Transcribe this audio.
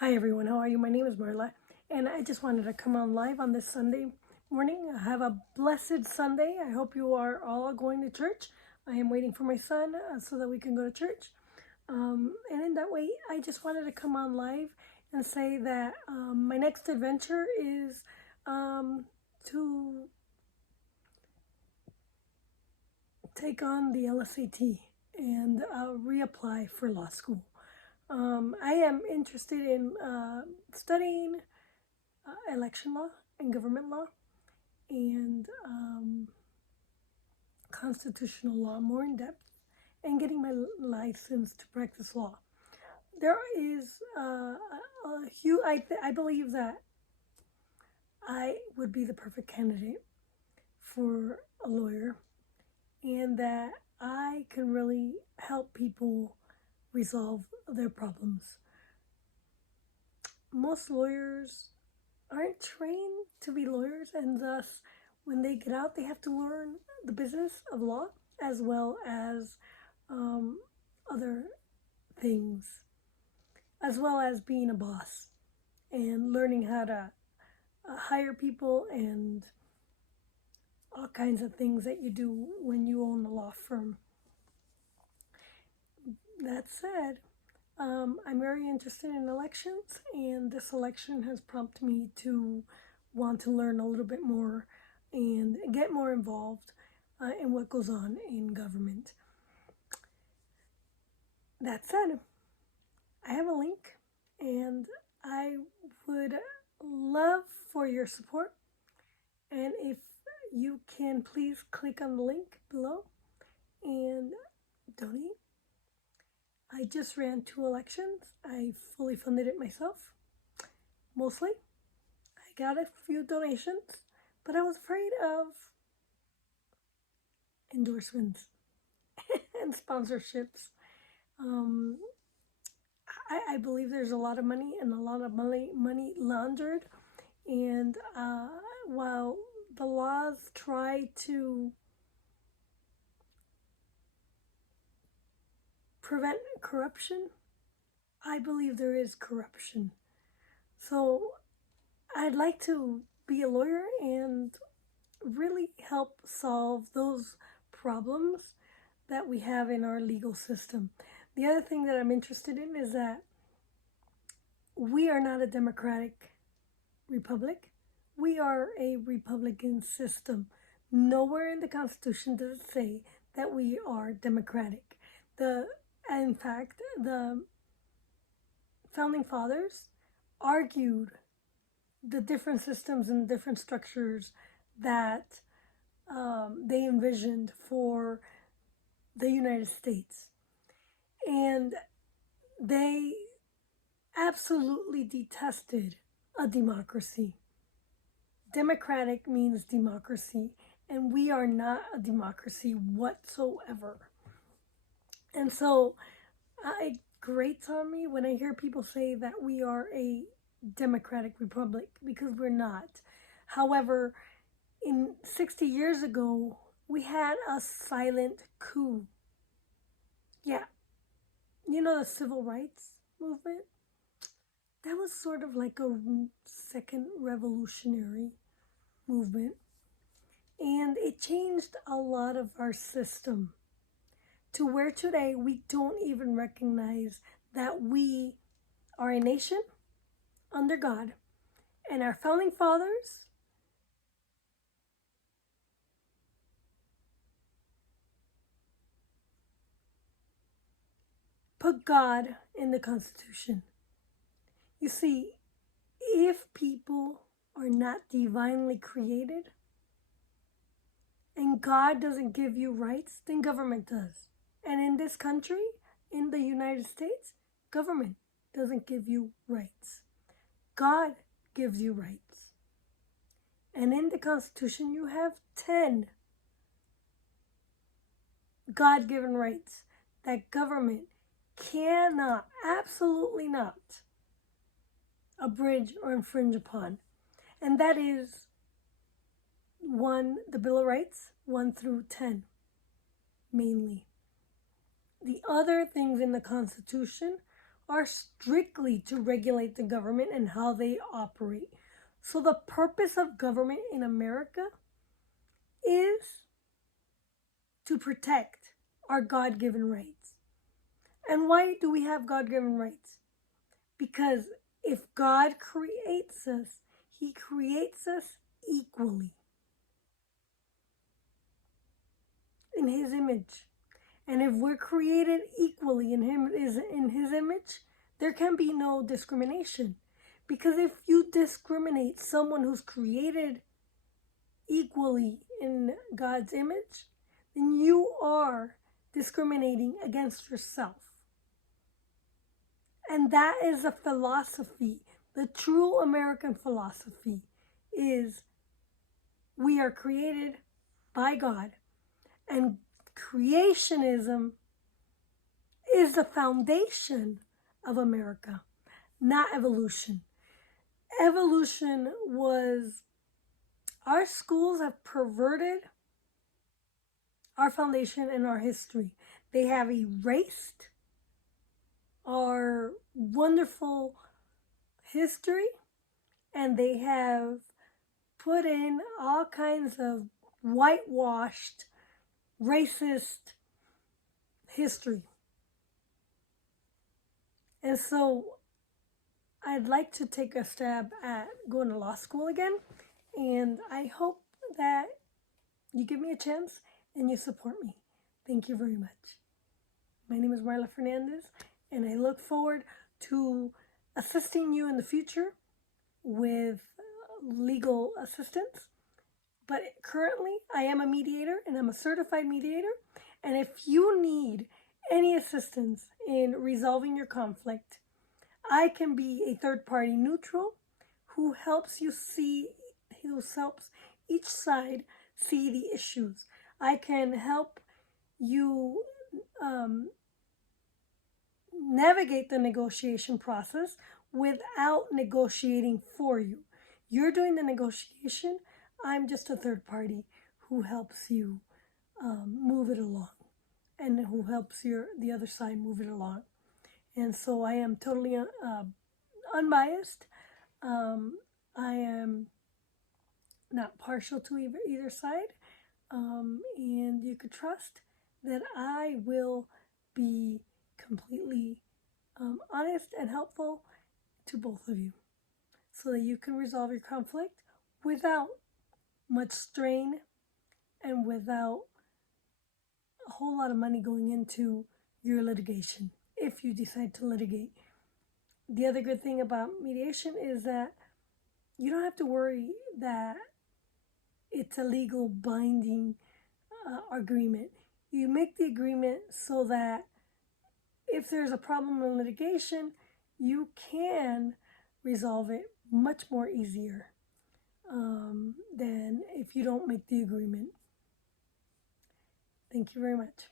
Hi everyone, how are you? My name is Marla, and I just wanted to come on live on this Sunday morning. Have a blessed Sunday. I hope you are all going to church. I am waiting for my son so that we can go to church. And in that way, I just wanted to come on live and say that my next adventure is to take on the LSAT and reapply for law school. I am interested in studying election law and government law and constitutional law more in depth and getting my license to practice law. There is a huge, I believe that I would be the perfect candidate for a lawyer and that I can really help people resolve their problems. Most lawyers aren't trained to be lawyers, and thus, when they get out, they have to learn the business of law as well as other things, as well as being a boss and learning how to hire people and all kinds of things that you do when you own a law firm. That said, I'm very interested in elections, and this election has prompted me to want to learn a little bit more and get more involved in what goes on in government. That said, I have a link, and I would love for your support. And if you can please click on the link below and donate. I just ran 2 elections. I fully funded it myself, mostly. I got a few donations, but I was afraid of endorsements and sponsorships. I believe there's a lot of money and a lot of money laundered. And while the laws try to prevent corruption, I believe there is corruption. So I'd like to be a lawyer and really help solve those problems that we have in our legal system. The other thing that I'm interested in is that we are not a democratic republic. We are a Republican system. Nowhere in the Constitution does it say that we are democratic. In fact, the Founding Fathers argued the different systems and different structures that they envisioned for the United States. And they absolutely detested a democracy. Democratic means democracy, and we are not a democracy whatsoever. And so it grates on me when I hear people say that we are a democratic republic, because we're not. However, in 60 years ago, we had a silent coup. Yeah, you know, the civil rights movement? That was sort of like a second revolutionary movement. And it changed a lot of our system to where today we don't even recognize that we are a nation under God. And our founding fathers put God in the Constitution. You see, if people are not divinely created and God doesn't give you rights, then government does. And in this country, in the United States, government doesn't give you rights. God gives you rights. And in the Constitution, you have 10 God-given rights that government cannot, absolutely not, abridge or infringe upon. And that is 1, the Bill of Rights, 1 through 10, mainly. The other things in the Constitution are strictly to regulate the government and how they operate. So the purpose of government in America is to protect our God-given rights. And why do we have God-given rights? Because if God creates us, He creates us equally in His image. And if we're created equally in His image, there can be no discrimination. Because if you discriminate someone who's created equally in God's image, then you are discriminating against yourself. And that is a philosophy. The true American philosophy is we are created by God. And creationism is the foundation of America, not evolution. Evolution was, our schools have perverted our foundation and our history. They have erased our wonderful history, and they have put in all kinds of whitewashed, racist history. And so I'd like to take a stab at going to law school again, and I hope that you give me a chance and you support me. Thank you very much. My name is Marla Fernandez, and I look forward to assisting you in the future with legal assistance. But currently, I am a mediator, and I'm a certified mediator. And if you need any assistance in resolving your conflict, I can be a third-party neutral who helps each side see the issues. I can help you navigate the negotiation process without negotiating for you. You're doing the negotiation. I'm just a third party who helps you move it along, and who helps the other side move it along. And so I am totally unbiased. I am not partial to either side. And you could trust that I will be completely honest and helpful to both of you, so that you can resolve your conflict without much strain and without a whole lot of money going into your litigation, if you decide to litigate. The other good thing about mediation is that you don't have to worry that it's a legal binding agreement. You make the agreement so that if there's a problem in litigation, you can resolve it much more easier than if you don't make the agreement. Thank you very much.